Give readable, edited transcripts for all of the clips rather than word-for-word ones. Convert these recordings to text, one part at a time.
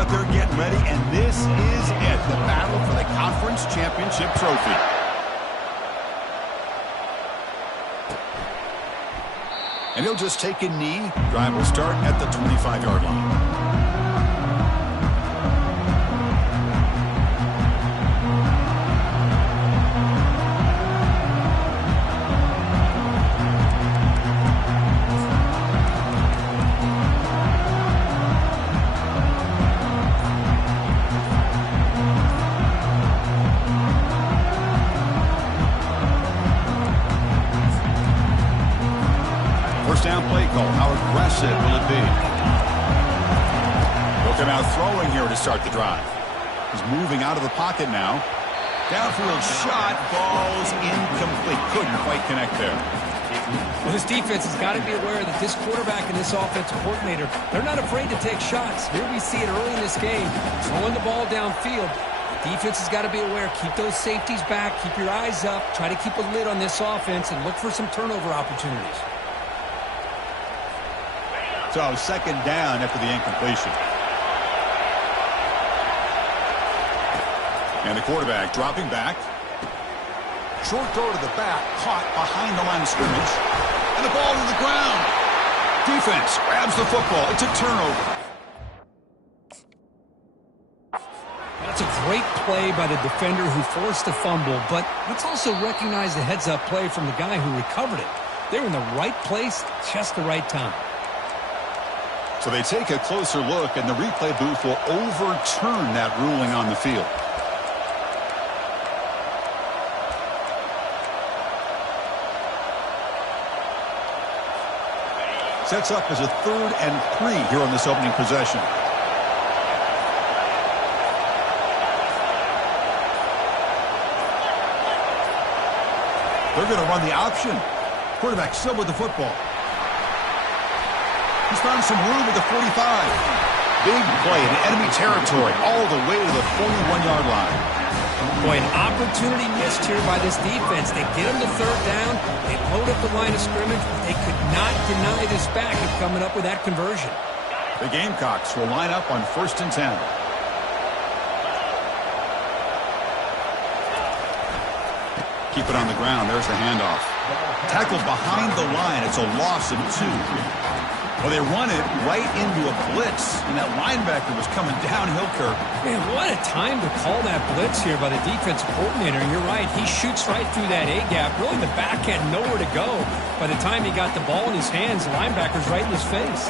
out there getting ready, and this is it, the battle for the conference championship trophy. And he'll just take a knee. Drive will start at the 25-yard line. First down play call. How aggressive will it be? He'll come out throwing here to start the drive. He's moving out of the pocket now. Downfield shot. Ball's incomplete. Couldn't quite connect there. Well, this defense has got to be aware that this quarterback and this offensive coordinator, they're not afraid to take shots. Here we see it early in this game. Throwing the ball downfield. The defense has got to be aware. Keep those safeties back. Keep your eyes up. Try to keep a lid on this offense and look for some turnover opportunities. So second down after the incompletion. And the quarterback dropping back. Short throw to the back, caught behind the line of scrimmage. And the ball to the ground. Defense grabs the football. It's a turnover. That's a great play by the defender who forced the fumble, but let's also recognize the heads-up play from the guy who recovered it. They were in the right place, just the right time. So they take a closer look, and the replay booth will overturn that ruling on the field. Sets up as a 3rd and 3 here on this opening possession. They're going to run the option. Quarterback still with the football. He's found some room at the 45. Big play in enemy territory all the way to the 41-yard line. Boy, an opportunity missed here by this defense. They get him to 3rd down. They load up the line of scrimmage. They could not deny this back of coming up with that conversion. The Gamecocks will line up on 1st and 10. Keep it on the ground. There's the handoff. Tackled behind the line. It's a loss of 2. Well, they run it right into a blitz, and that linebacker was coming downhill, Kirk. Man, what a time to call that blitz here by the defensive coordinator. You're right. He shoots right through that A-gap. Really, the back had nowhere to go. By the time he got the ball in his hands, the linebacker's right in his face.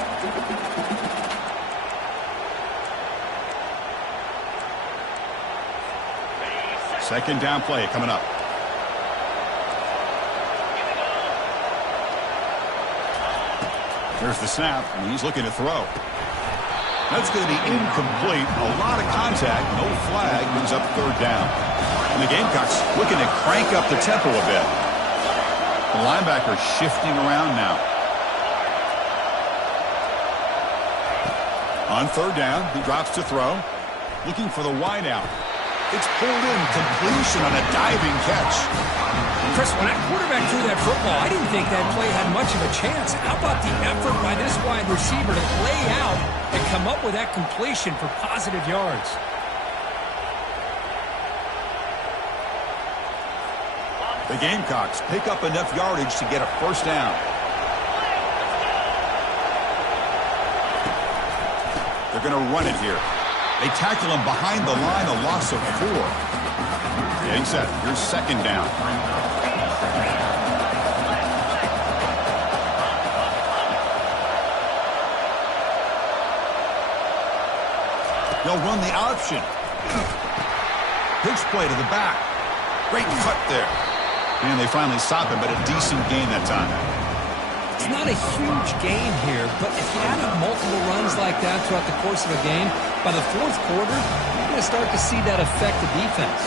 Second down play coming up. There's the snap, and he's looking to throw. That's going to be incomplete. A lot of contact, no flag, moves up 3rd down. And the Gamecocks looking to crank up the tempo a bit. The linebacker shifting around now. On 3rd down, he drops to throw. Looking for the wideout. It's pulled in, completion on a diving catch. Chris, when that quarterback threw that football, I didn't think that play had much of a chance. How about the effort by this wide receiver to lay out and come up with that completion for positive yards? The Gamecocks pick up enough yardage to get a 1st down. They're going to run it here. They tackle him behind the line, a loss of 4. Getting set. Here's 2nd down. They'll run the option. Pitch play to the back. Great cut there. And they finally stop him, but a decent gain that time. It's not a huge gain here, but if you add up multiple runs like that throughout the course of a game, by the 4th quarter, you're going to start to see that affect the defense.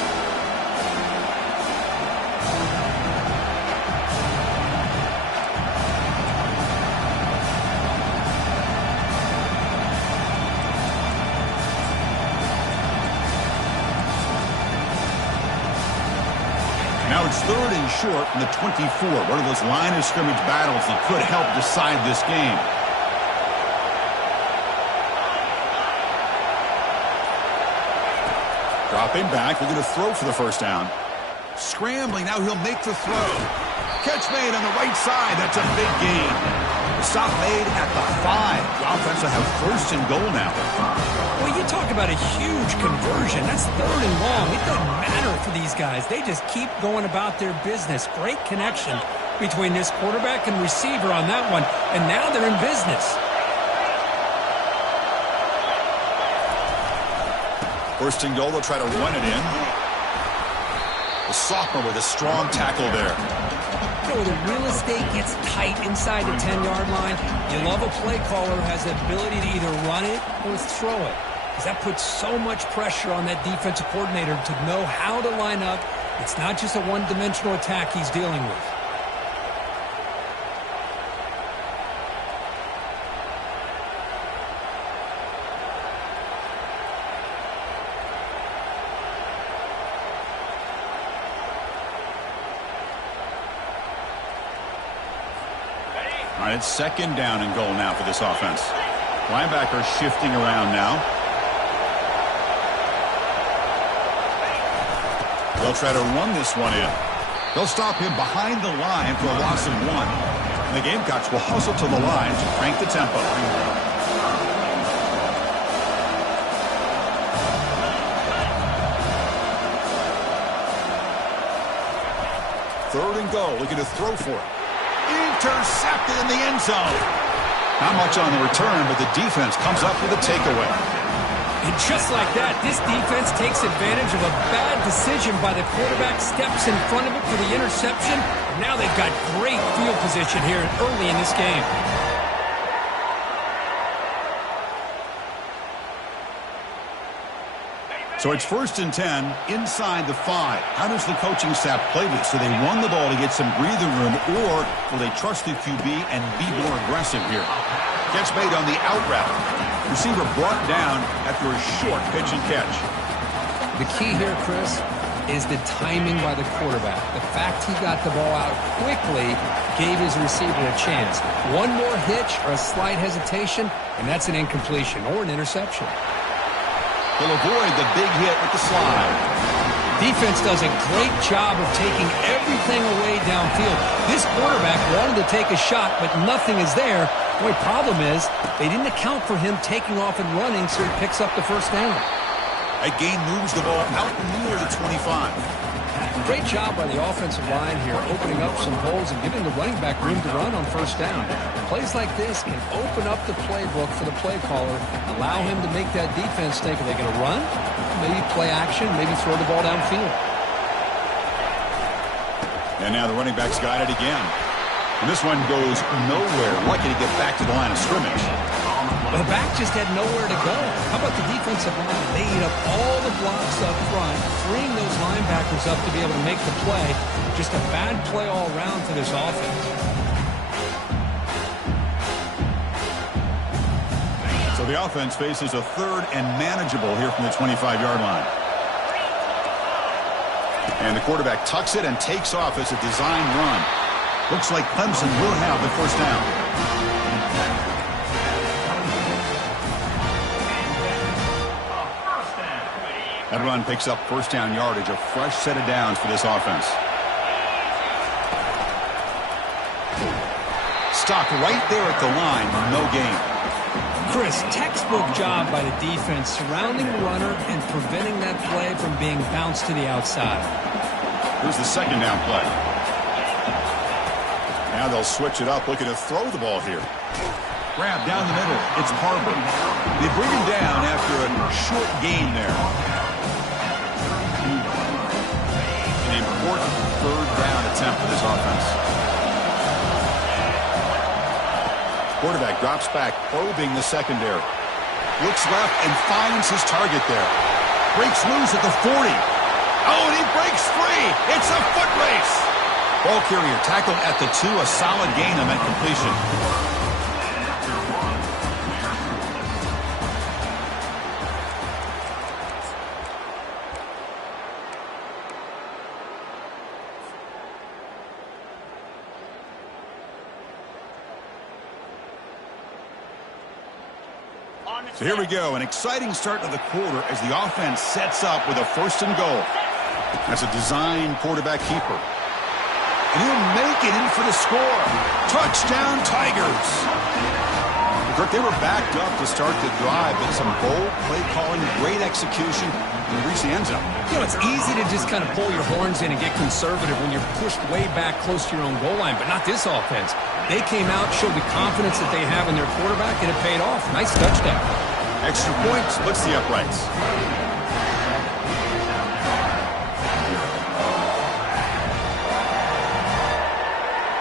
Now it's 3rd and short from the 24. One of those line of scrimmage battles that could help decide this game. Dropping back, looking to throw for the first down. Scrambling, now he'll make the throw. Catch made on the right side. That's a big gain. The stop made at the 5. The offense will have first and goal now. Well, you talk about a huge conversion. That's 3rd and long. It doesn't matter for these guys. They just keep going about their business. Great connection between this quarterback and receiver on that one. And now they're in business. First and goal, they'll try to run it in. The sophomore with a strong tackle there. You know, the real estate gets tight inside the 10-yard line. You love a play caller who has the ability to either run it or throw it, because that puts so much pressure on that defensive coordinator to know how to line up. It's not just a one-dimensional attack he's dealing with. All right, it's 2nd down and goal now for this offense. Linebacker shifting around now. They'll try to run this one in. They'll stop him behind the line for a loss of 1. And the Gamecocks will hustle to the line to crank the tempo. 3rd and goal, looking to throw for it. Intercepted in the end zone. Not much on the return, but the defense comes up with a takeaway. And just like that, this defense takes advantage of a bad decision by the quarterback, steps in front of it for the interception, and now they've got great field position here early in this game. So it's 1st and 10 inside the 5. How does the coaching staff play this? Do they run the ball to get some breathing room, or will they trust the QB and be more aggressive here? Catch made on the out route. Receiver brought down after a short pitch and catch. The key here, Chris, is the timing by the quarterback. The fact he got the ball out quickly gave his receiver a chance. One more hitch or a slight hesitation, and that's an incompletion or an interception. He'll avoid the big hit with the slide. Defense does a great job of taking everything away downfield. This quarterback wanted to take a shot, but nothing is there. The only problem is they didn't account for him taking off and running, so he picks up the first down. That gain moves the ball out near the 25. Great job by the offensive line here, opening up some holes and giving the running back room to run on first down. Plays like this can open up the playbook for the play caller, allow him to make that defense think, are they going to run? Maybe play action, maybe throw the ball downfield. And now the running back's got it again. And this one goes nowhere. Lucky to get back to the line of scrimmage. The back just had nowhere to go. How about the defensive line? They eat up all the blocks up front, freeing those linebackers up to be able to make the play. Just a bad play all around for this offense. So the offense faces a 3rd and manageable here from the 25-yard line. And the quarterback tucks it and takes off as a design run. Looks like Clemson will have the first down. That run picks up first down yardage, a fresh set of downs for this offense. Stopped right there at the line, no gain. Chris, textbook job by the defense surrounding the runner and preventing that play from being bounced to the outside. Here's the 2nd down play. Now they'll switch it up, looking to throw the ball here. Grab down the middle. It's Harbor. They bring him down after a short gain there. An important 3rd down attempt for this offense. Quarterback drops back, probing the secondary. Looks left and finds his target there. Breaks loose at the 40. Oh, and he breaks free. It's a foot race. Ball carrier tackled at the 2. A solid gain on that completion. So here we go, an exciting start to the quarter as the offense sets up with a 1st and goal. That's a design quarterback keeper. And he'll make it in for the score. Touchdown, Tigers. Kirk, they were backed up to start the drive, but some bold play calling, great execution, and reach the end zone. You know, it's easy to just kind of pull your horns in and get conservative when you're pushed way back close to your own goal line, but not this offense. They came out, showed the confidence that they have in their quarterback, and it paid off. Nice touchdown. Extra point splits the uprights.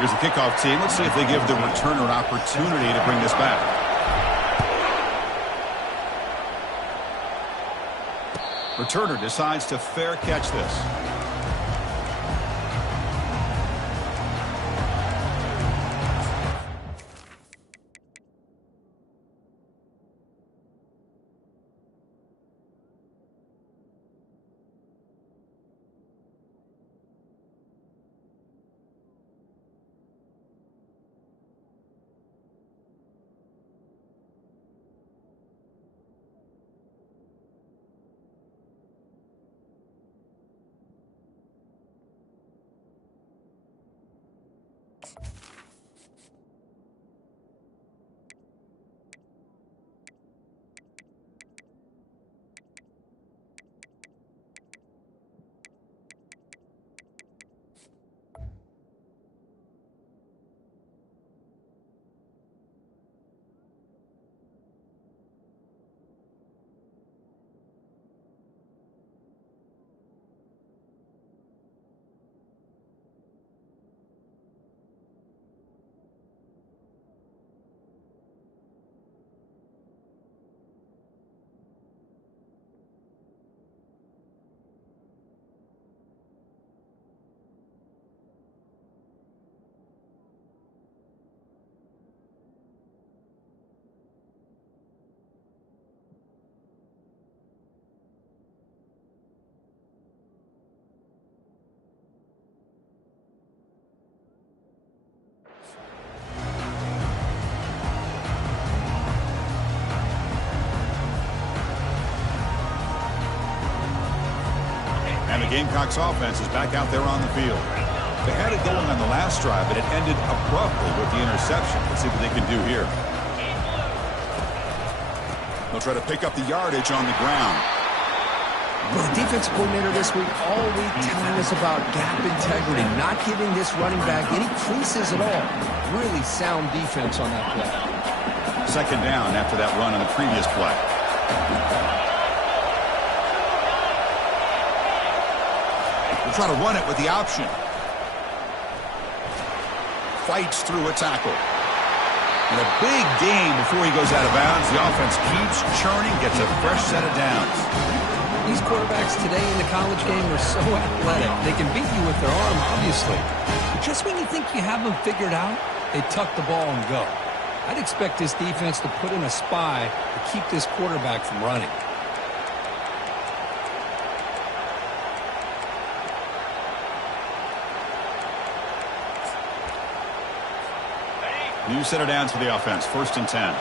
Here's the kickoff team. Let's see if they give the returner an opportunity to bring this back. Returner decides to fair catch this. Gamecocks offense is back out there on the field. They had it going on the last drive, but it ended abruptly with the interception. Let's see what they can do here. They'll try to pick up the yardage on the ground. Well, the defensive coordinator this week all week telling us about gap integrity, not giving this running back any creases at all. Really sound defense on that play. 2nd down after that run on the previous play. Try to run it with the option. Fights through a tackle. And a big gain before he goes out of bounds. The offense keeps churning, gets a fresh set of downs. These quarterbacks today in the college game are so athletic. They can beat you with their arm, obviously. But just when you think you have them figured out, they tuck the ball and go. I'd expect this defense to put in a spy to keep this quarterback from running. New center downs for the offense. 1st and 10.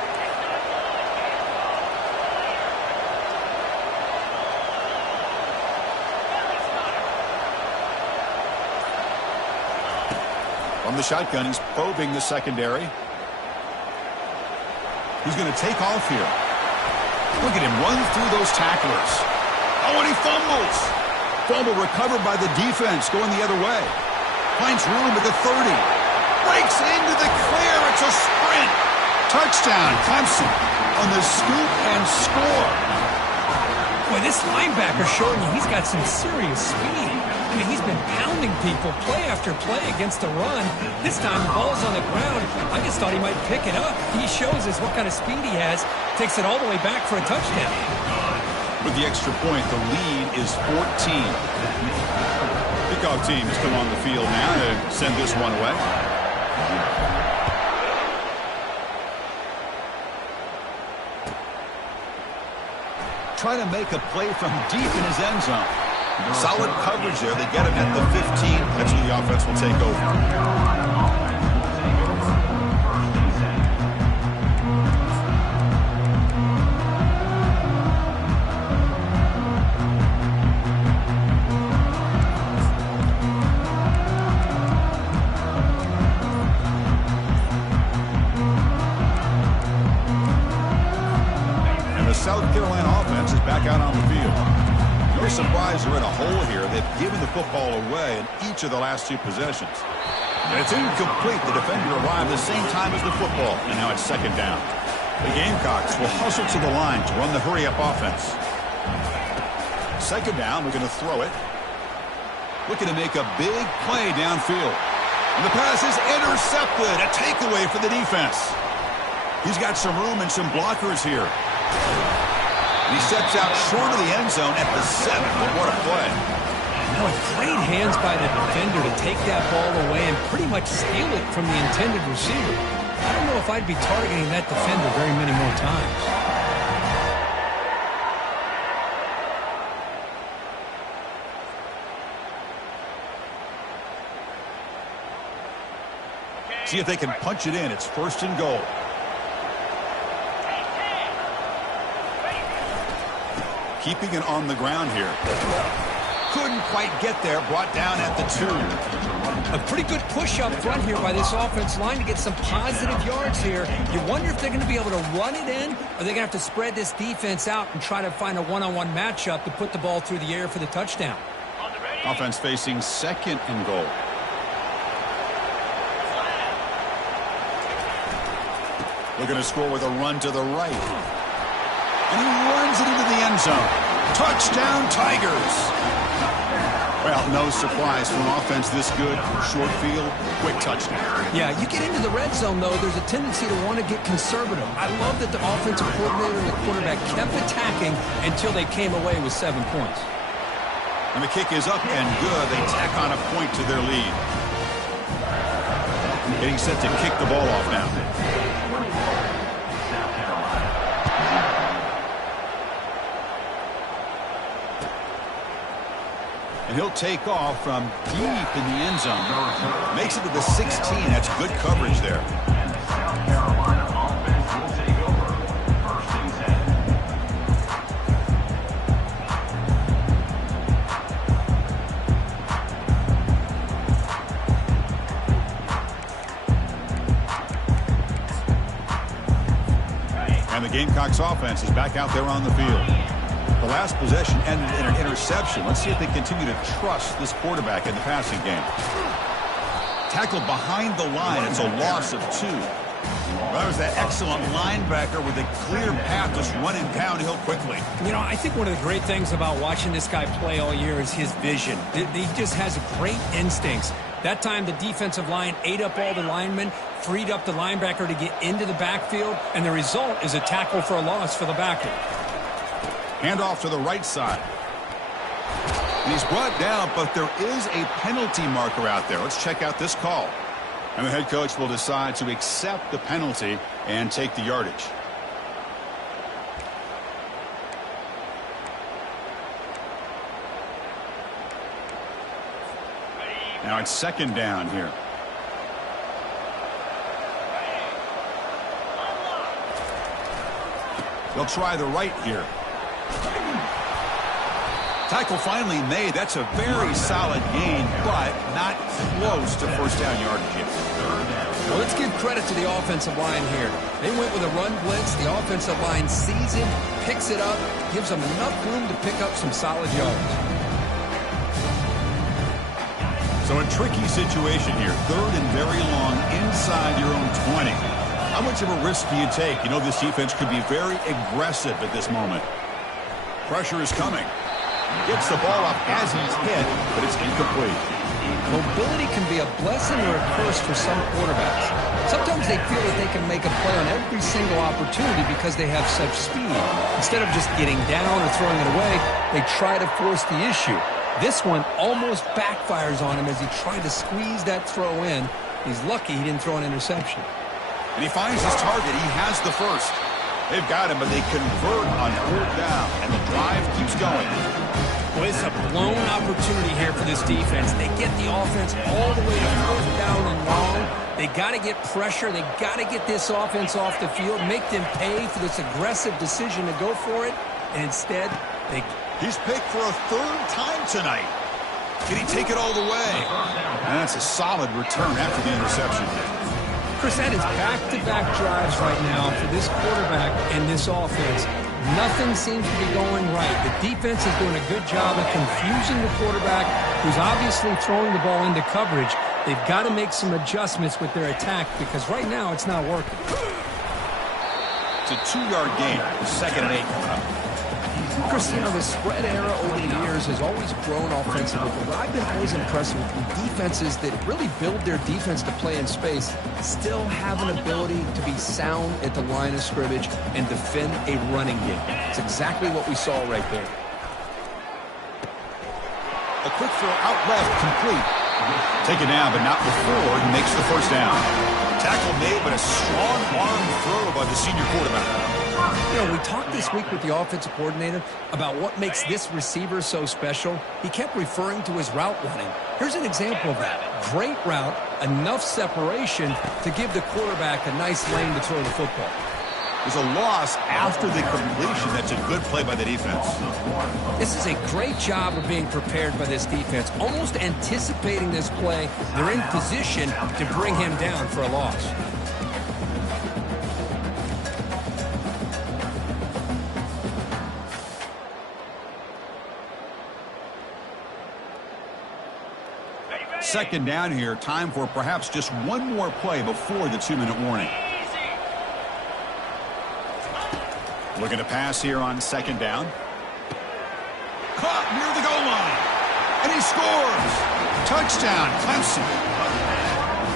From the shotgun, he's probing the secondary. He's going to take off here. Look at him run through those tacklers. Oh, and he fumbles. Fumble recovered by the defense going the other way. Finds room at the 30. Breaks into the clear. It's a sprint. Touchdown, Clemson on the scoop and score. Boy, this linebacker showing you he's got some serious speed. I mean, he's been pounding people play after play against the run. This time the ball's on the ground. I just thought he might pick it up. He shows us what kind of speed he has. Takes it all the way back for a touchdown. With the extra point, the lead is 14. Kickoff team has come on the field now to send this one away. Trying to make a play from deep in his end zone. Solid coverage there. They get him at the 15. That's where the offense will take over. goal here. They've given the football away in each of the last 2 possessions. And it's incomplete. The defender arrived the same time as the football, and now it's 2nd down. The Gamecocks will hustle to the line to run the hurry-up offense. 2nd down, we're going to throw it. Looking to make a big play downfield. And the pass is intercepted. A takeaway for the defense. He's got some room and some blockers here. And he steps out short of the end zone at the 7. But what a play. Now, great hands by the defender to take that ball away and pretty much steal it from the intended receiver. I don't know if I'd be targeting that defender very many more times. See if they can punch it in. It's 1st and goal. Keeping it on the ground here. Couldn't quite get there. Brought down at the 2. A pretty good push up front here by this offense line to get some positive yards here. You wonder if they're going to be able to run it in, or they're going to have to spread this defense out and try to find a one-on-one matchup to put the ball through the air for the touchdown. Offense facing 2nd and goal. Looking to score with a run to the right. And he runs it into the end zone. Touchdown, Tigers. Well, no surprise from offense this good. Short field, quick touchdown. Yeah, you get into the red zone, though, there's a tendency to want to get conservative. I love that the offensive coordinator and the quarterback kept attacking until they came away with 7 points. And the kick is up and good. They tack on a point to their lead. Getting set to kick the ball off now. And he'll take off from deep in the end zone. Makes it to the 16. That's good coverage there. And the Gamecocks offense is back out there on the field. The last possession ended in an interception. Let's see if they continue to trust this quarterback in the passing game. Tackled behind the line. It's a loss of 2. Well, that was that excellent linebacker with a clear path just running downhill quickly. You know, I think one of the great things about watching this guy play all year is his vision. He just has great instincts. That time, the defensive line ate up all the linemen, freed up the linebacker to get into the backfield, and the result is a tackle for a loss for the backer. Handoff to the right side. And he's brought down, but there is a penalty marker out there. Let's check out this call. And the head coach will decide to accept the penalty and take the yardage. Now it's 2nd down here. They'll try the right here. Tackle finally made. That's a very solid gain, but not close to 1st down yardage yet. Well, let's give credit to the offensive line here. They went with a run blitz. The offensive line sees it, picks it up, gives them enough room to pick up some solid yards. So a tricky situation here. 3rd and very long inside your own 20. How much of a risk do you take? You know this defense could be very aggressive at this moment. Pressure is coming. Gets the ball up as he's hit, but it's incomplete. Mobility can be a blessing or a curse for some quarterbacks. Sometimes they feel that they can make a play on every single opportunity because they have such speed. Instead of just getting down or throwing it away, they try to force the issue. This one almost backfires on him as he tried to squeeze that throw in. He's lucky he didn't throw an interception. And he finds his target. He has the 1st. They've got him, but they convert on 4th down, and the drive keeps going. Well, it's a blown opportunity here for this defense. They get the offense all the way to 4th down and long. They got to get pressure. They got to get this offense off the field, make them pay for this aggressive decision to go for it. And instead, he's picked for a 3rd time tonight. Can he take it all the way? And that's a solid return after the interception. Chris, that is back-to-back drives right now for this quarterback and this offense. Nothing seems to be going right. The defense is doing a good job of confusing the quarterback, who's obviously throwing the ball into coverage. They've got to make some adjustments with their attack because right now it's not working. It's a 2-yard gain. 2nd and 8 coming up. Chris, the spread era over the years has always grown offensively, but what I've been always impressed with defenses that really build their defense to play in space still have an ability to be sound at the line of scrimmage and defend a running game. It's exactly what we saw right there. A quick throw out left, complete. Taken down, but not before he makes the first down. Tackle made, but a strong arm throw by the senior quarterback. We talked this week with the offensive coordinator about what makes this receiver so special. He kept referring to his route running. Here's an example of that. Great route, enough separation to give the quarterback a nice lane to throw the football. There's a loss after the completion. That's a good play by the defense. This is a great job of being prepared by this defense, almost anticipating this play. They're in position to bring him down for a loss. Second down here. Time for perhaps just one more play before the 2-minute warning. Looking to pass here on 2nd down. Caught near the goal line. And he scores. Touchdown, Clemson.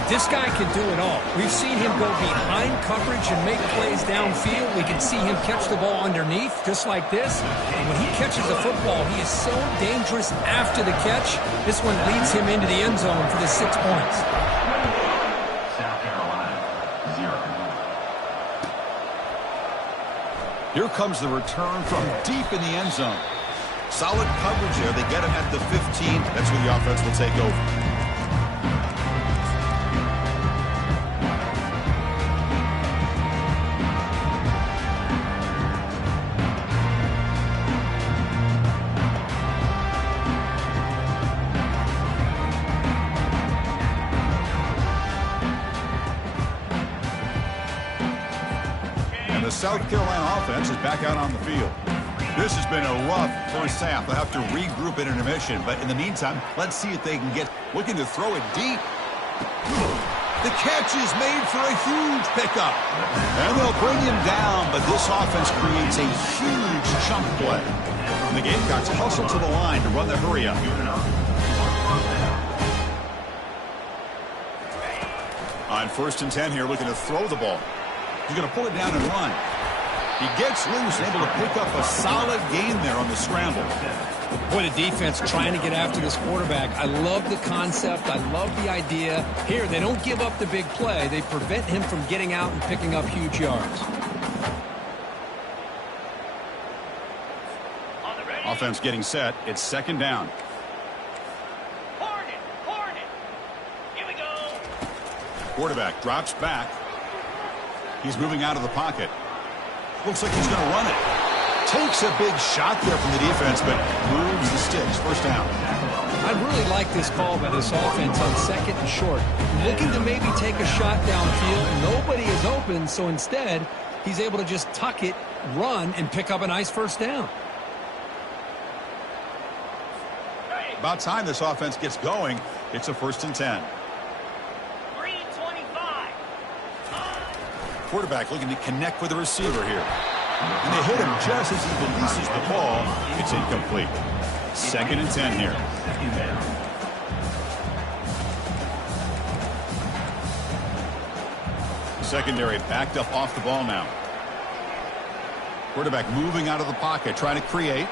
This guy can do it all. We've seen him go behind coverage and make plays downfield. We can see him catch the ball underneath, just like this. And when he catches the football, he is so dangerous after the catch. This one leads him into the end zone for the 6 points. Here comes the return from deep in the end zone. Solid coverage there. They get him at the 15. That's where the offense will take over. The South Carolina offense is back out on the field. This has been a rough first half. They'll have to regroup in intermission, but in the meantime, let's see if they can get looking to throw it deep. The catch is made for a huge pickup. And they'll bring him down, but this offense creates a huge chunk play. And the Gamecocks hustle to the line to run the hurry up. On 1st and 10 here, looking to throw the ball. He's going to pull it down and run. He gets loose and able to pick up a solid gain there on the scramble. Boy, the defense trying to get after this quarterback. I love the concept. I love the idea. Here, they don't give up the big play. They prevent him from getting out and picking up huge yards. Offense getting set. It's 2nd down. Here we go. Quarterback drops back. He's moving out of the pocket. Looks like he's going to run it. Takes a big shot there from the defense, but moves the sticks. 1st down. I really like this call by this offense on 2nd and short. Looking to maybe take a shot downfield. Nobody is open, so instead, he's able to just tuck it, run, and pick up a nice 1st down. About time this offense gets going. It's a 1st and 10. Quarterback looking to connect with the receiver here. And they hit him just as he releases the ball. It's incomplete. 2nd and 10 here. Secondary backed up off the ball now. Quarterback moving out of the pocket, trying to create.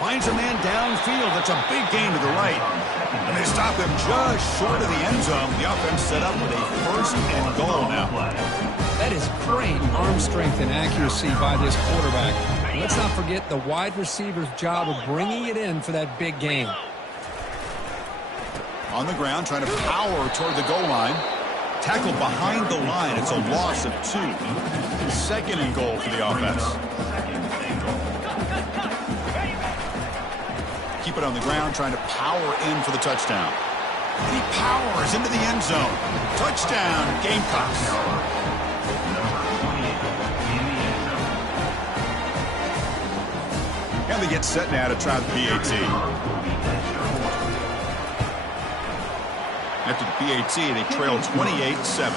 Finds a man downfield. That's a big gain to the right. And they stop him just short of the end zone. The offense set up with a 1st and goal now. That is great arm strength and accuracy by this quarterback. And let's not forget the wide receiver's job of bringing it in for that big gain. On the ground, trying to power toward the goal line. Tackled behind the line. It's a loss of 2. 2nd and goal for the offense. Keep it on the ground, trying to power in for the touchdown. He powers into the end zone. Touchdown, Gamecocks. And they get set now to try the PAT. After the PAT, they trail 28-7.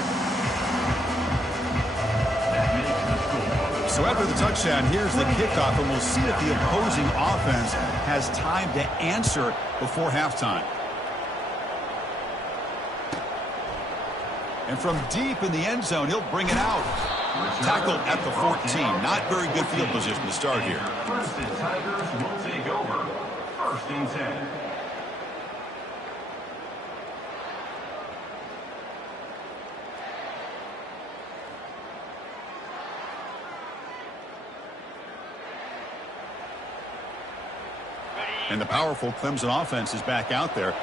So after the touchdown, here's the kickoff, and we'll see if the opposing offense has time to answer before halftime. And from deep in the end zone, he'll bring it out. Tackled at the 14. Not very good field position to start here. First and Tigers will take over. First and 10. And the powerful Clemson offense is back out there.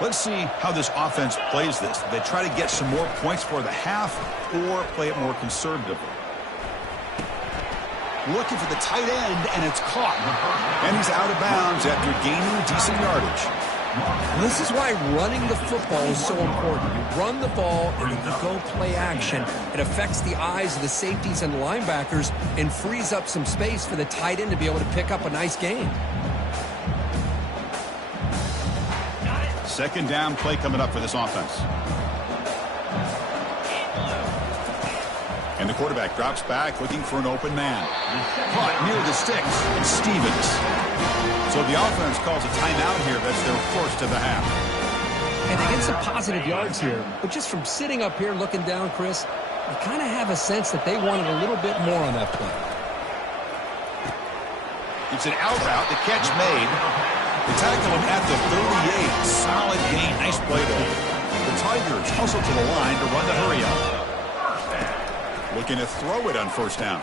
Let's see how this offense plays this. They try to get some more points for the half or play it more conservatively. Looking for the tight end, and it's caught. And he's out of bounds after gaining decent yardage. This is why running the football is so important. You run the ball and you go play action. It affects the eyes of the safeties and the linebackers and frees up some space for the tight end to be able to pick up a nice gain. Second down play coming up for this offense. And the quarterback drops back looking for an open man. Caught near the sticks. It's Stevens. So the offense calls a timeout here. That's their first of the half. And they get some positive yards here. But just from sitting up here looking down, Chris, you kind of have a sense that they wanted a little bit more on that play. It's an out route. The catch made. They tackle him at the 38. Solid gain. Nice play there. The Tigers hustle to the line to run the hurry up. Looking to throw it on first down.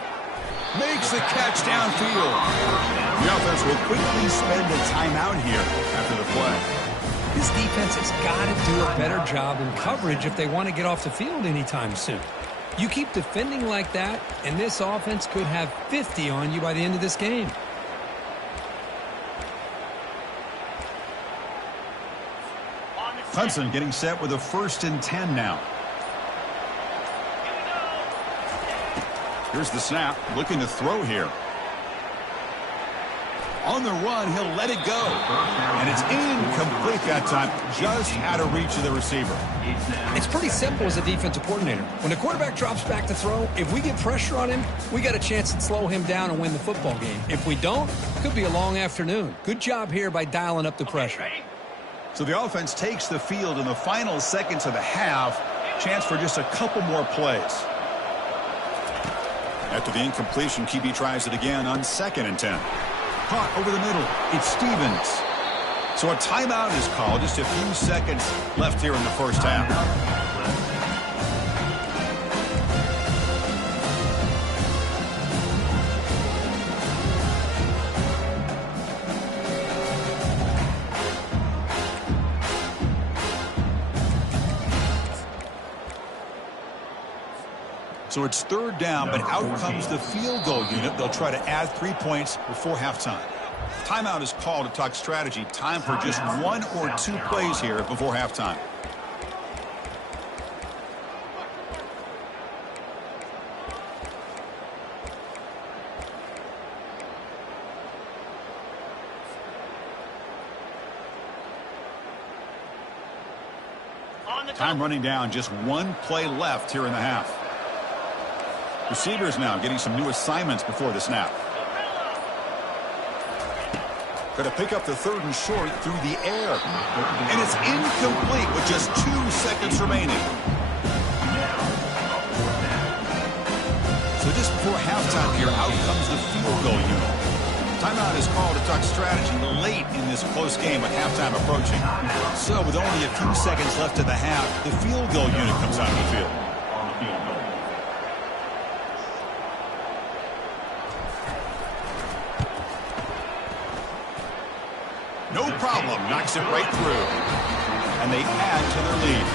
Makes the catch downfield. The offense will quickly spend a timeout here after the play. This defense has got to do a better job in coverage if they want to get off the field anytime soon. You keep defending like that, and this offense could have 50 on you by the end of this game. Clemson getting set with a 1st and 10 now. Here's the snap. Looking to throw here. On the run, he'll let it go. And it's incomplete that time. Just out of reach of the receiver. It's pretty simple as a defensive coordinator. When the quarterback drops back to throw, if we get pressure on him, we got a chance to slow him down and win the football game. If we don't, it could be a long afternoon. Good job here by dialing up the pressure. So the offense takes the field in the final seconds of the half. Chance for just a couple more plays. After the incompletion, QB tries it again on 2nd and 10. Caught over the middle. It's Stevens. So a timeout is called. Just a few seconds left here in the first half. So it's 3rd down, but out comes the field goal unit. They'll try to add 3 points before halftime. Timeout is called to talk strategy. Time for just 1 or 2 plays here before halftime. Time running down, just 1 play left here in the half. Receivers now getting some new assignments before the snap. Going to pick up the 3rd and short through the air. And it's incomplete with just 2 seconds remaining. So just before halftime here, out comes the field goal unit. Timeout is called to talk strategy late in this close game with halftime approaching. So with only a few seconds left in the half, the field goal unit comes out of the field. No problem, knocks it right through. And they add to their lead.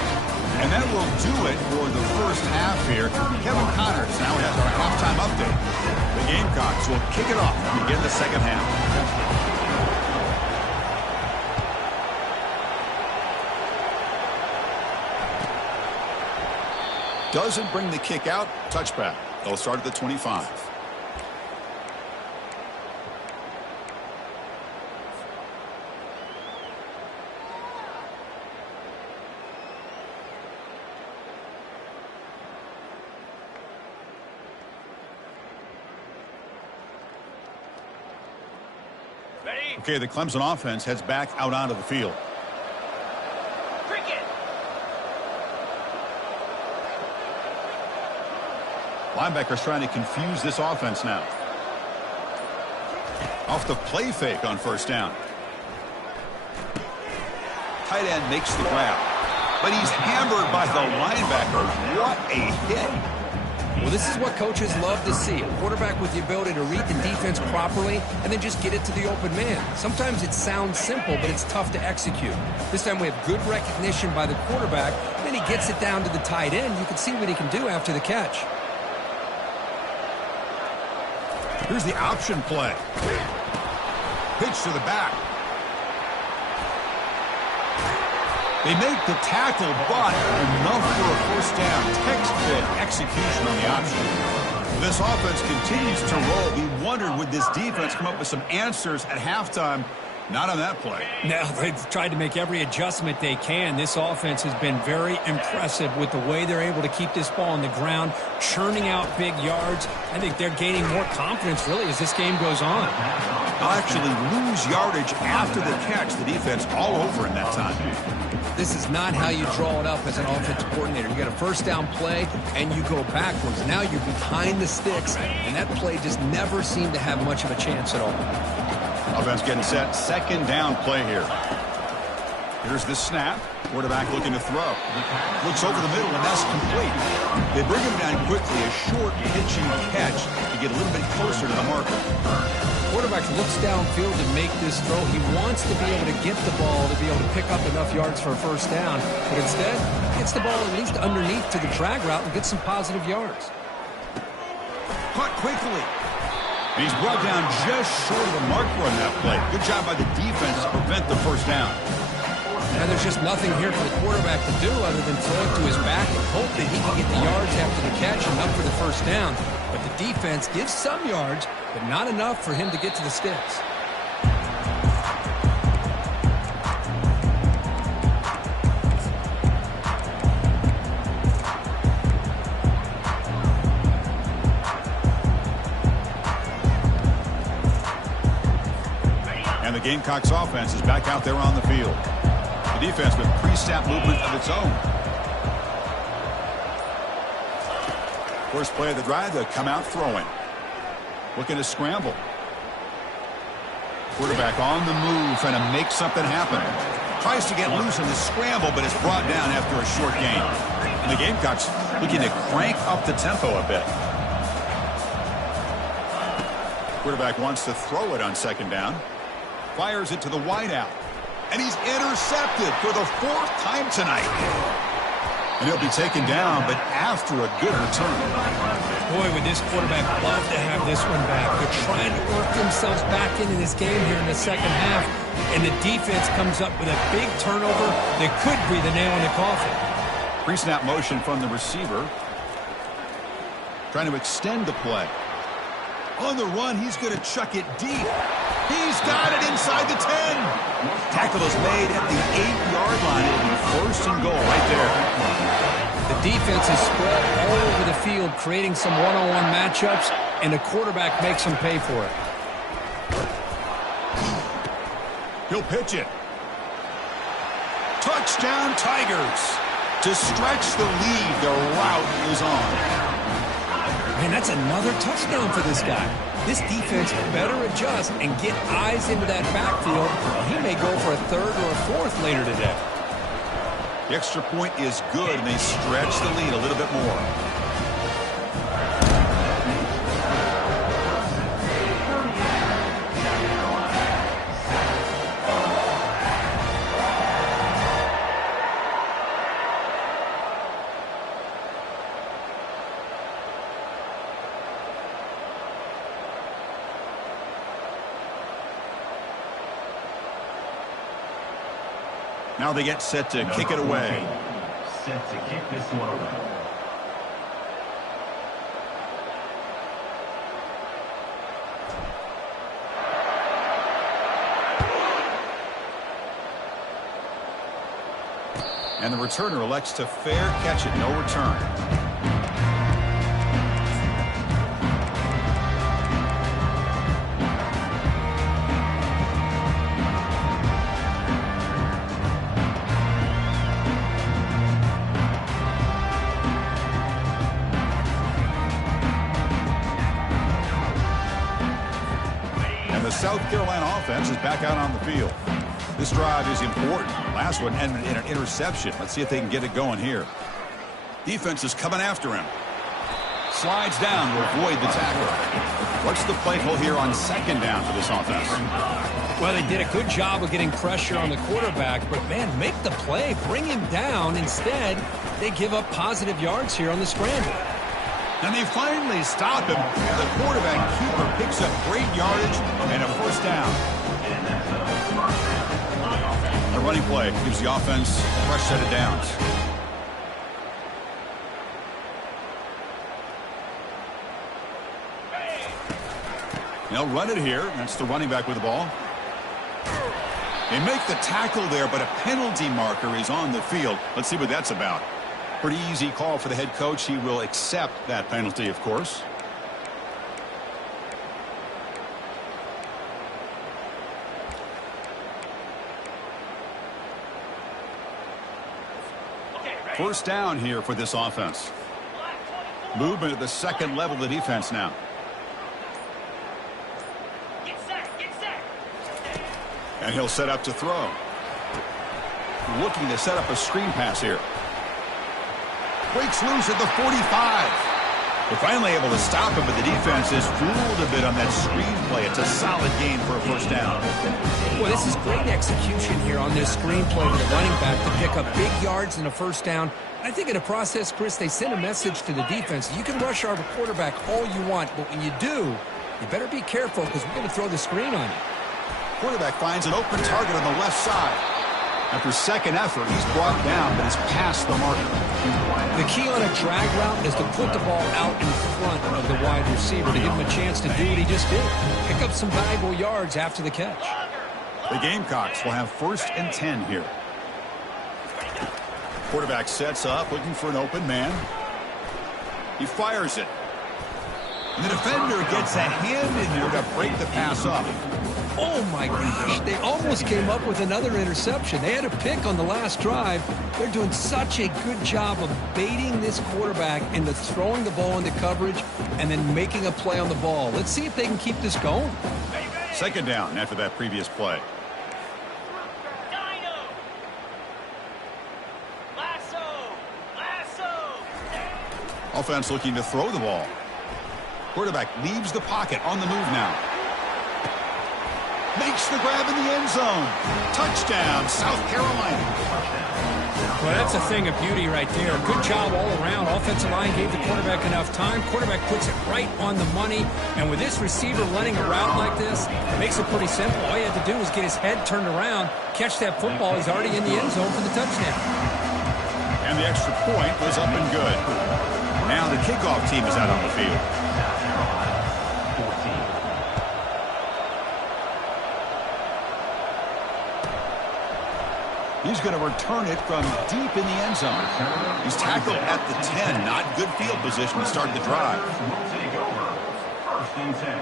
And that will do it for the first half here. Kevin Connors now has our halftime update. The Gamecocks will kick it off and begin the second half. Doesn't bring the kick out. Touchback. They'll start at the 25. Ready? Okay, the Clemson offense heads back out onto the field. Cricket. Linebackers trying to confuse this offense now. Off the play fake on first down. Tight end makes the grab, but he's hammered by the linebacker. What a hit. Well, this is what coaches love to see. A quarterback with the ability to read the defense properly and then just get it to the open man. Sometimes it sounds simple, but it's tough to execute. This time we have good recognition by the quarterback. Then he gets it down to the tight end. You can see what he can do after the catch. Here's the option play. Pitch to the back. They make the tackle, but enough for a first down. Text-fit execution on the option. This offense continues to roll. We wondered, would this defense come up with some answers at halftime? Not on that play. Now, they've tried to make every adjustment they can. This offense has been very impressive with the way they're able to keep this ball on the ground, churning out big yards. I think they're gaining more confidence, really, as this game goes on. They'll actually lose yardage after the catch. The defense all over in that time. This is not how you draw it up as an offensive coordinator. You get a first down play, and you go backwards. Now you're behind the sticks, and that play just never seemed to have much of a chance at all. Offense getting set. Second down play here. Here's the snap. Quarterback looking to throw. Looks over the middle, and that's complete. They bring him down quickly. A short pitch and catch to get a little bit closer to the marker. Quarterback looks downfield to make this throw. He wants to be able to get the ball to be able to pick up enough yards for a first down. But instead, gets the ball at least underneath to the drag route and gets some positive yards. Caught quickly. And he's brought down just short of the marker on that play. Good job by the defense to prevent the first down. And there's just nothing here for the quarterback to do other than throw it to his back and hope that he can get the yards after the catch and up for the first down. But the defense gives some yards, but not enough for him to get to the sticks. And the Gamecocks offense is back out there on the field. The defense with pre-snap movement of its own. First play of the drive, they'll come out throwing. Looking to scramble. Quarterback on the move, trying to make something happen. Tries to get loose in the scramble, but it's brought down after a short gain. And the Gamecocks looking to crank up the tempo a bit. Quarterback wants to throw it on second down. Fires it to the wideout. And he's intercepted for the fourth time tonight. And he'll be taken down, but after a good return. Boy, would this quarterback love to have this one back. They're trying to work themselves back into this game here in the second half. And the defense comes up with a big turnover that could be the nail in the coffin. Pre-snap motion from the receiver. Trying to extend the play. On the run, he's going to chuck it deep. He's got it inside the 10. Tackle is made at the 8-yard line. It'll be first and goal right there. The defense is spread all over the field, creating some one-on-one matchups, and the quarterback makes them pay for it. He'll pitch it. Touchdown, Tigers. To stretch the lead, the route is on. Man, that's another touchdown for this guy. This defense better adjust and get eyes into that backfield. He may go for a third or a fourth later today. The extra point is good, and they stretch the lead a little bit more. Now they get set to kick it away. Set to kick this one away. And the returner elects to fair catch it, no return. offense is back out on the field. This drive is important. Last one ended in an interception. Let's see if they can get it going here. Defense is coming after him. Slides down to avoid the tackle. What's the play call here on second down for this offense? Well, they did a good job of getting pressure on the quarterback, but, man, make the play. Bring him down. Instead, they give up positive yards here on the scramble. And they finally stop him. The quarterback keeper picks up great yardage and a first down. A running play gives the offense a fresh set of downs. They'll run it here. That's the running back with the ball. They make the tackle there, but a penalty marker is on the field. Let's see what that's about. Pretty easy call for the head coach. He will accept that penalty, of course. First down here for this offense. Movement at the second level of the defense now. And he'll set up to throw. Looking to set up a screen pass here. Breaks loose at the 45. They're finally able to stop him, but the defense is fooled a bit on that screen play. It's a solid gain for a first down. Well, this is great execution here on this screen play with the running back to pick up big yards and a first down. I think in the process, Chris, they send a message to the defense. You can rush our quarterback all you want, but when you do, you better be careful because we're going to throw the screen on you. Quarterback finds an open target on the left side. After second effort, he's brought down, but he's past the marker. The key on a drag route is to put the ball out in front of the wide receiver to give him a chance to do what he just did. Pick up some valuable yards after the catch. The Gamecocks will have 1st and 10 here. Quarterback sets up, looking for an open man. He fires it. And the defender gets a hand in there to break the pass up. Oh, my gosh. They almost came up with another interception. They had a pick on the last drive. They're doing such a good job of baiting this quarterback into throwing the ball into coverage and then making a play on the ball. Let's see if they can keep this going. Second down after that previous play. Offense looking to throw the ball. Quarterback leaves the pocket on the move now. Makes the grab in the end zone. Touchdown, South Carolina. Well, that's a thing of beauty right there. Good job all around. Offensive line gave the quarterback enough time. Quarterback puts it right on the money. And with this receiver running a route like this, it makes it pretty simple. All you had to do was get his head turned around, catch that football. He's already in the end zone for the touchdown. And the extra point was up and good. Now the kickoff team is out on the field. He's going to return it from deep in the end zone. He's tackled at the 10. Not good field position to start the drive. Take over. 1st and 10.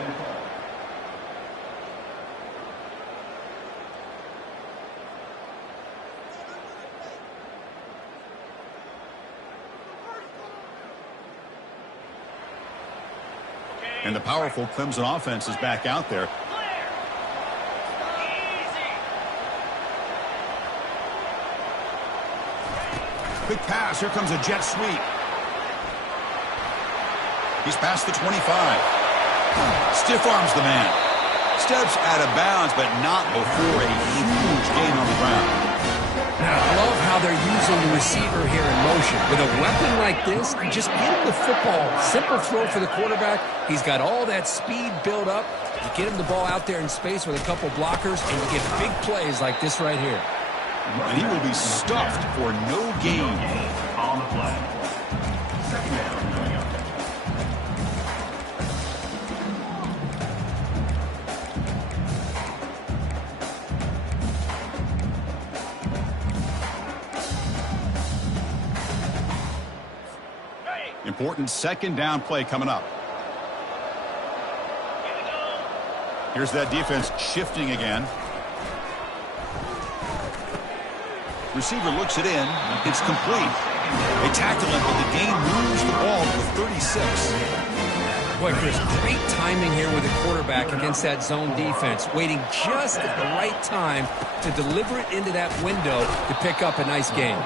And the powerful Clemson offense is back out there. Quick pass. Here comes a jet sweep. He's past the 25. Stiff arms the man. Steps out of bounds, but not before a huge gain on the ground. Now, I love how they're using the receiver here in motion. With a weapon like this, just get him the football. Simple throw for the quarterback. He's got all that speed built up. You get him the ball out there in space with a couple blockers, and you get big plays like this right here. And he will be stuffed for no gain. On the play. Second down coming up. Important second down play coming up. Here's that defense shifting again. Receiver looks it in. It's complete. They tackle him, but the game moves the ball to the 36. Boy, Chris, great timing here with the quarterback against that zone defense, waiting just at the right time to deliver it into that window to pick up a nice gain.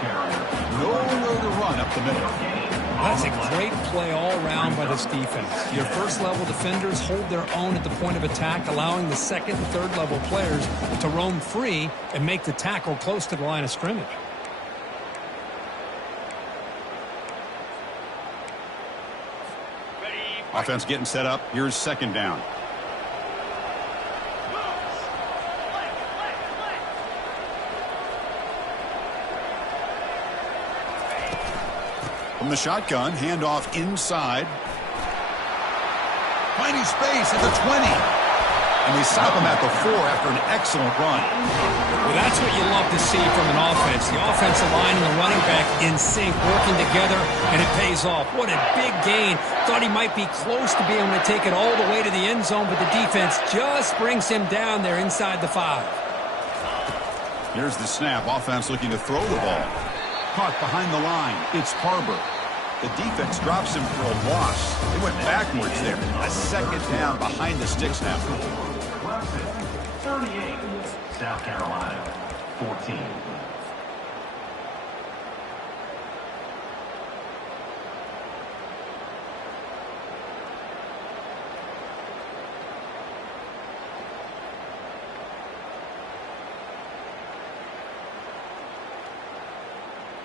Nowhere to run up the middle. That's a great play all around by this defense. Your first-level defenders hold their own at the point of attack, allowing the second and third-level players to roam free and make the tackle close to the line of scrimmage. Offense getting set up. Here's second down. From the shotgun, handoff inside. Finding space at the 20. And they stop him at the 4 after an excellent run. Well, that's what you love to see from an offense. The offensive line and the running back in sync, working together, and it pays off. What a big gain. Thought he might be close to being able to take it all the way to the end zone, but the defense just brings him down there inside the 5. Here's the snap. Offense looking to throw the ball. Caught behind the line. It's Harbor. The defense drops him for a loss. They went backwards there. A second down behind the sticks now. 38, South Carolina, 14.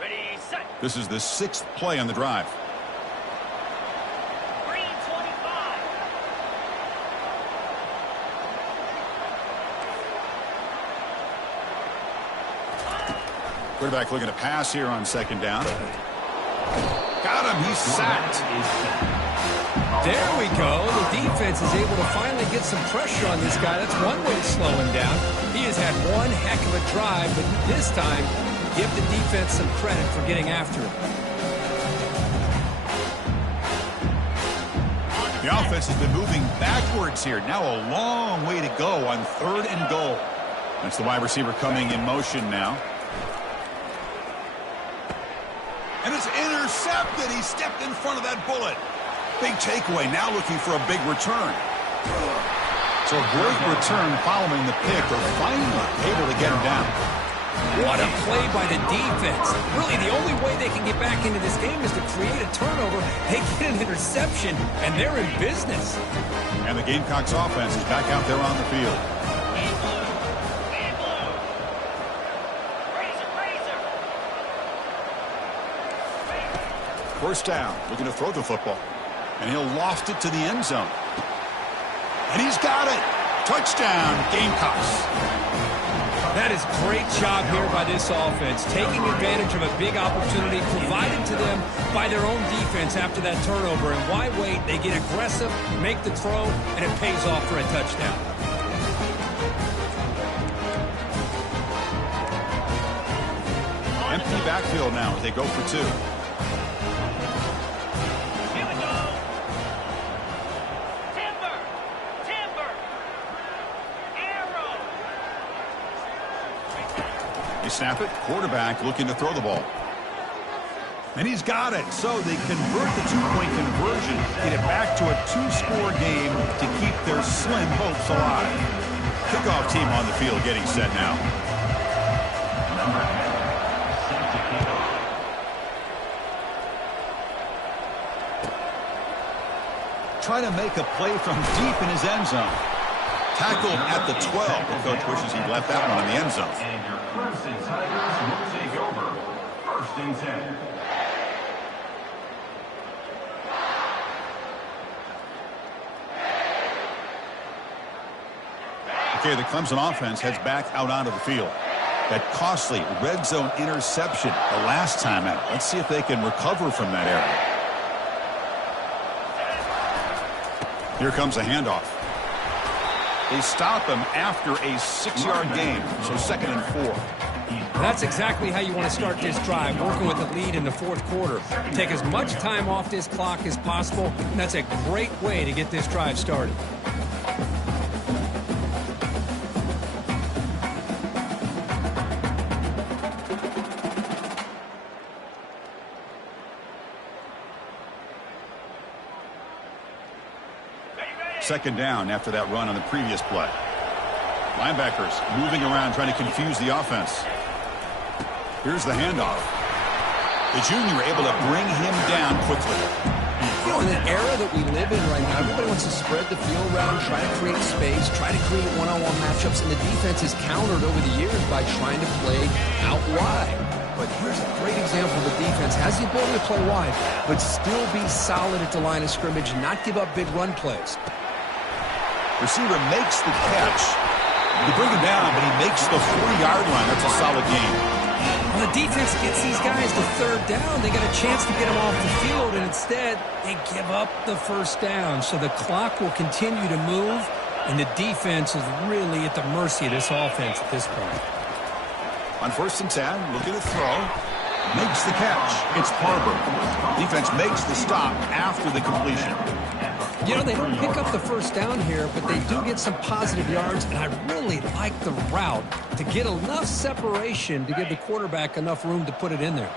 Ready, set. This is the 6th play on the drive. Green 25. Quarterback looking to pass here on second down. Got him. He's sacked. There we go. The defense is able to finally get some pressure on this guy. That's one way to slow him down. He has had one heck of a drive, but this time, give the defense some credit for getting after him. The offense has been moving backwards here. Now a long way to go on 3rd and goal. That's the wide receiver coming in motion now. And it's intercepted. He stepped in front of that bullet. Big takeaway. Now looking for a big return. So a great return following the pick. They're finally able to get him down. What a play by the defense. Really, the only way they can get back into this game is to create a turnover. They get an interception, and they're in business. And the Gamecocks offense is back out there on the field. And blue. And blue. Razor, razor. First down, looking to throw the football. And he'll loft it to the end zone. And he's got it. Touchdown, Gamecocks. That is great job here by this offense, taking advantage of a big opportunity provided to them by their own defense after that turnover. And why wait? They get aggressive, make the throw, and it pays off for a touchdown. Empty backfield now as they go for 2. Here we go. Timber. Timber. Arrow. They snap it. Quarterback looking to throw the ball. And he's got it. So they convert the 2-point conversion, get it back to a 2-score game to keep their slim hopes alive. Kickoff team on the field getting set now. Trying to make a play from deep in his end zone. Tackled at the 12. The coach wishes he'd left that one in the end zone. And your Crimson Tigers will take over. 1st and 10. Okay, the Clemson offense heads back out onto the field. That costly red zone interception the last time out. Let's see if they can recover from that error. Here comes a handoff. They stop him after a 6-yard gain, so 2nd and 4. That's exactly how you want to start this drive, working with the lead in the 4th quarter. Take as much time off this clock as possible, and that's a great way to get this drive started. second down after that run on the previous play. Linebackers moving around trying to confuse the offense. Here's the handoff. The junior able to bring him down quickly. You know, in an era that we live in right now, everybody wants to spread the field around, try to create space, try to create one-on-one matchups, and the defense has countered over the years by trying to play out wide. But here's a great example. The defense has the ability to play wide, but still be solid at the line of scrimmage, not give up big run plays. Receiver makes the catch. You bring him down, but he makes the 40-yard line. That's a solid game. Well, the defense gets these guys to third down. They got a chance to get them off the field, and instead they give up the first down. So the clock will continue to move, and the defense is really at the mercy of this offense at this point. On 1st and 10, looking to throw. Makes the catch. It's Barber. Defense makes the stop after the completion. You know, they don't pick up the first down here, but they do get some positive yards, and I really like the route to get enough separation to give the quarterback enough room to put it in there.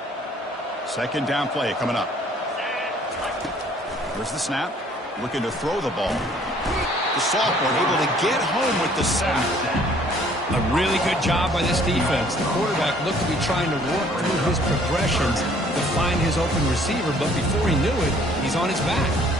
Second down play coming up. There's the snap. Looking to throw the ball. The sophomore able to get home with the sack. A really good job by this defense. The quarterback looked to be trying to work through his progressions to find his open receiver, but before he knew it, he's on his back.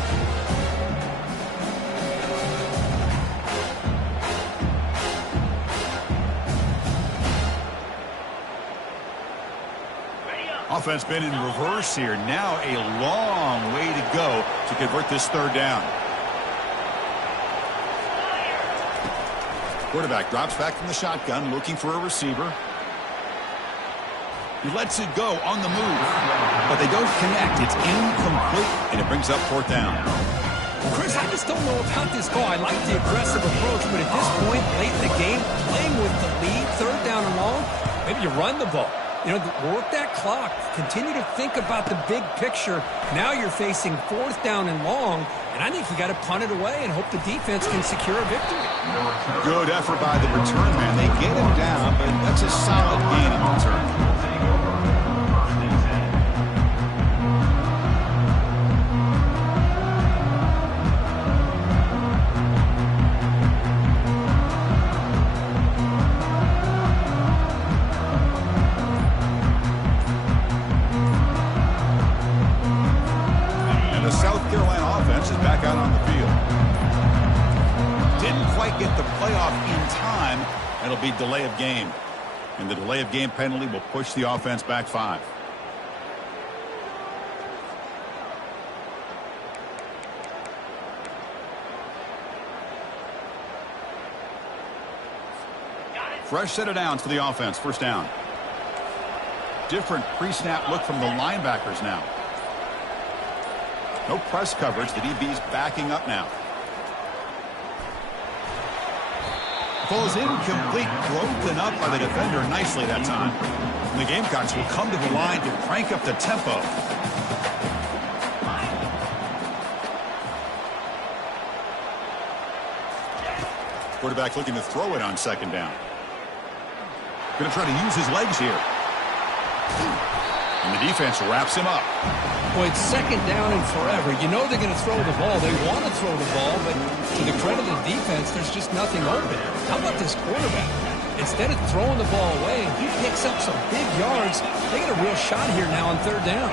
Offense been in reverse here. Now a long way to go to convert this third down. Quarterback drops back from the shotgun, looking for a receiver. He lets it go on the move, but they don't connect. It's incomplete, and it brings up fourth down. Chris, I just don't know about this call. I like the aggressive approach, but at this point, late in the game, playing with the lead, third down and long, maybe you run the ball. You know, work that clock. Continue to think about the big picture. Now you're facing fourth down and long, and I think you got to punt it away and hope the defense can secure a victory. Good effort by the return man. They get him down, but that's a solid gain in return. Back out on the field. Didn't quite get the playoff in time. It'll be delay of game. And the delay of game penalty will push the offense back 5. Fresh set of downs for the offense. First down. Different pre-snap look from the linebackers now. No press coverage. The DB's backing up now. Ball is incomplete. Broken up by the defender nicely that time. And the Gamecocks will come to the line to crank up the tempo. Quarterback looking to throw it on second down. Going to try to use his legs here. And the defense wraps him up. Boy, it's second down and forever. You know they're going to throw the ball. They want to throw the ball, but to the credit of the defense, there's just nothing open. How about this quarterback? Instead of throwing the ball away, he picks up some big yards. They get a real shot here now on third down.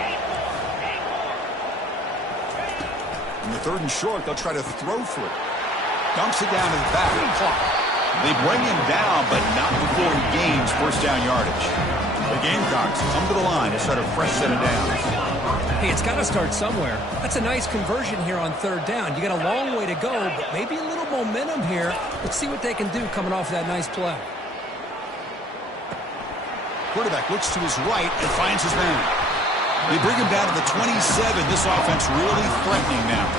In the third and short, they'll try to throw through. Dumps it down to the back. They bring him down, but not before he gains first down yardage. The Gamecocks come to the line to start a fresh set of downs. Hey, it's got to start somewhere. That's a nice conversion here on third down. You got a long way to go, but maybe a little momentum here. Let's see what they can do coming off that nice play. Quarterback looks to his right and finds his man. They bring him down to the 27. This offense really threatening now.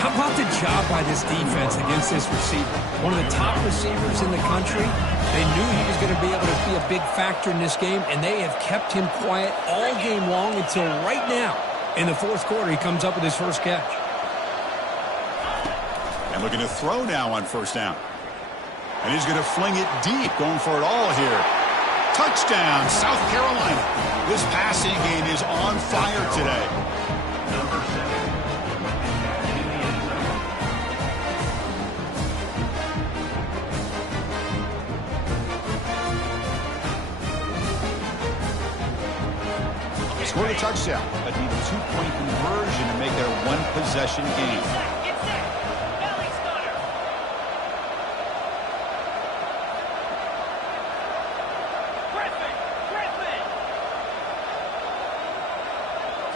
How about the job by this defense against this receiver? One of the top receivers in the country. They knew he was going to be able to be a big factor in this game, and they have kept him quiet all game long until right now. In the fourth quarter, he comes up with his first catch. And looking to throw now on first down. And he's going to fling it deep, going for it all here. Touchdown, South Carolina. This passing game is on fire today. Score the touchdown, but need a 2-point conversion to make it a one-possession game. Get set. Belly stutter. Griffin.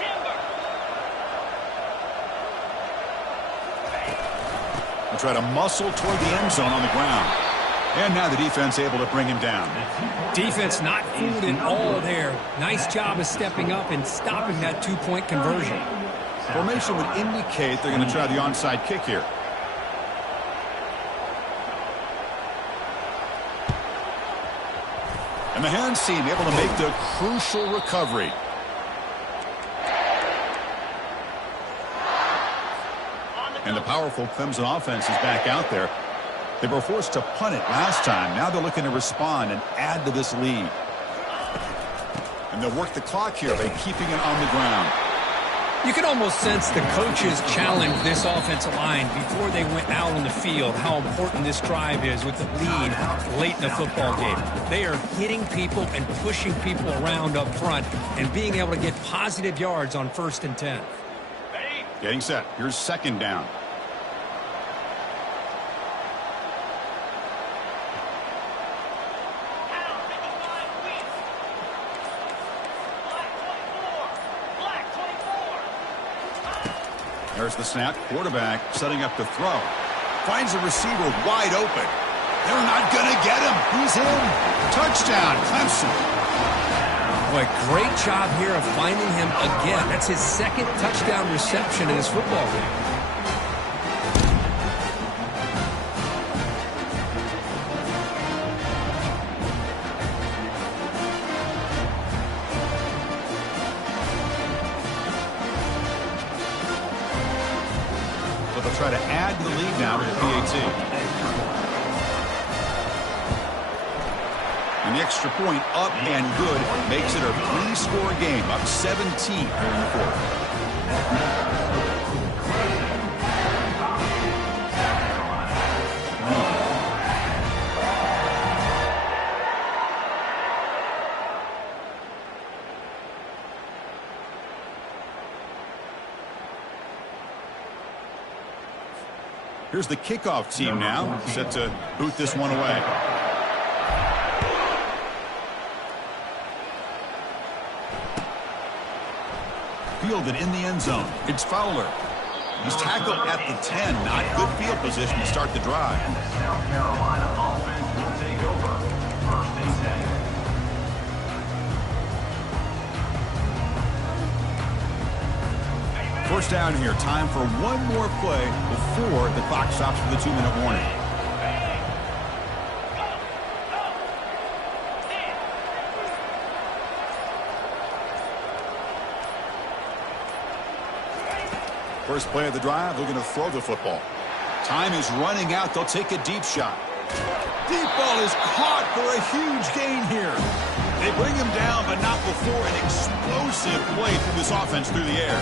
Timber. They'll try to muscle toward the end zone on the ground. And now the defense able to bring him down. Defense not fooled at all there. Nice job of stepping up and stopping that 2-point conversion. Formation would indicate they're going to try the onside kick here. And the hands team able to make the crucial recovery. And the powerful Clemson offense is back out there. They were forced to punt it last time. Now they're looking to respond and add to this lead. And they'll work the clock here by keeping it on the ground. You can almost sense the coaches challenged this offensive line before they went out on the field, how important this drive is with the lead late in the football game. They are hitting people and pushing people around up front and being able to get positive yards on 1st and 10. Ready? Getting set. Here's 2nd down. Down 55 weeks. Black 24. There's the snap. Quarterback setting up to throw. Finds a receiver wide open. They're not going to get him. He's in. Touchdown, Clemson. Boy, great job here of finding him again. That's his 2nd touchdown reception in this football game. But they'll try to add to the lead now with the PAT. And the extra point up and good makes it a 3-score game, up 17 here in the 4th. Here's the kickoff team now, set to boot this one away. Fielded in the end zone. It's Fowler. He's tackled at the 10. Not good field position to start the drive. And the South Carolina offense will take over. 1st and 10. First down here. Time for one more play before the clock stops for the 2-minute warning. First play of the drive, looking to throw the football. Time is running out. They'll take a deep shot. Deep ball is caught for a huge gain here. They bring him down, but not before an explosive play through this offense through the air.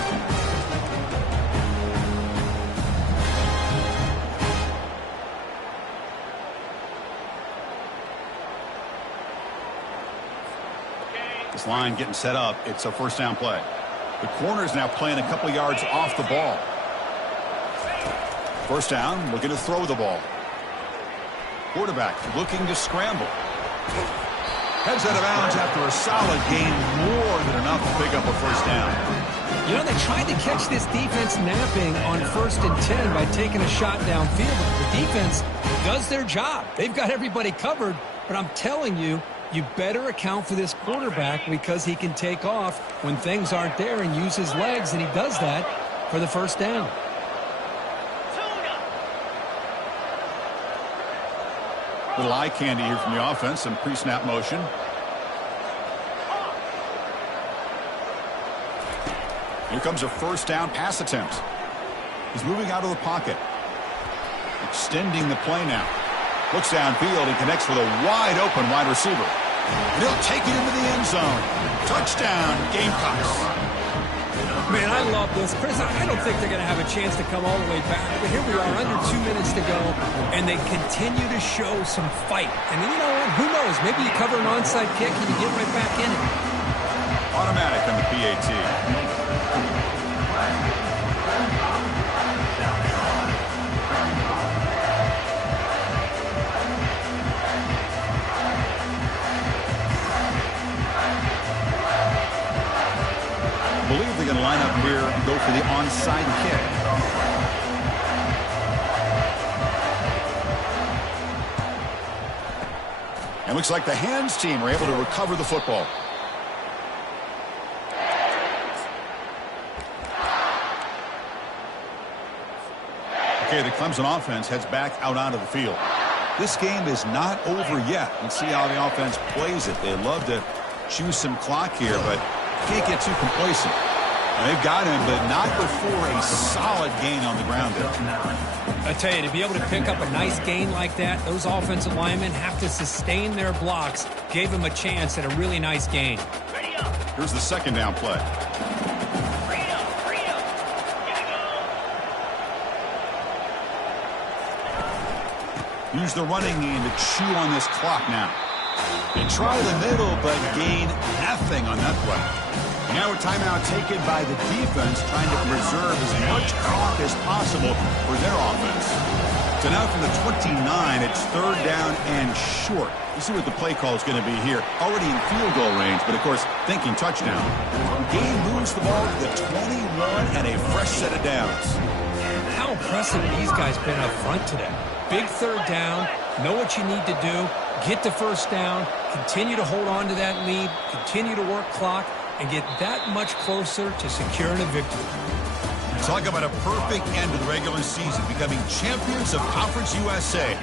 This line getting set up. It's a 1st down play. The corner's now playing a couple yards off the ball. 1st down, looking to throw the ball. Quarterback looking to scramble. Heads out of bounds after a solid gain, more than enough to pick up a 1st down. You know, they tried to catch this defense napping on 1st and 10 by taking a shot downfield. But the defense does their job. They've got everybody covered, but I'm telling you, you better account for this quarterback because he can take off when things aren't there and use his legs, and he does that for the 1st down. Little eye candy here from the offense, some pre-snap motion. Here comes a 1st down pass attempt. He's moving out of the pocket. Extending the play now. Looks downfield and connects with a wide open wide receiver. And he'll take it into the end zone. Touchdown, Gamecocks. Man, I love this. Chris, I don't think they're going to have a chance to come all the way back. But here we are, under 2 minutes to go, and they continue to show some fight. And you know what? Who knows? Maybe you cover an onside kick and you get right back in it. Automatic on the PAT. I believe they're going to line up here and go for the onside kick. And looks like the hands team are able to recover the football. Okay, the Clemson offense heads back out onto the field. This game is not over yet. Let's see how the offense plays it. They love to choose some clock here, but can't get too complacent. And they've got him, but not before a solid gain on the ground there. I tell you, to be able to pick up a nice gain like that, those offensive linemen have to sustain their blocks. Gave him a chance at a really nice gain. Ready up. Here's the second down play. Ready up. Ready up. Gotta go. Use the running game to chew on this clock now. They try the middle, but gain nothing on that play. Now a timeout taken by the defense, trying to preserve as much clock as possible for their offense. So now from the 29, it's third down and short. Let's see what the play call is going to be here. Already in field goal range, but of course, thinking touchdown. Gain moves the ball to the 21 and a fresh set of downs. How impressive these guys been up front today. Big third down, know what you need to do, get the first down, continue to hold on to that lead, continue to work clock, and get that much closer to securing a victory. Talk about a perfect end to the regular season, becoming champions of Conference USA.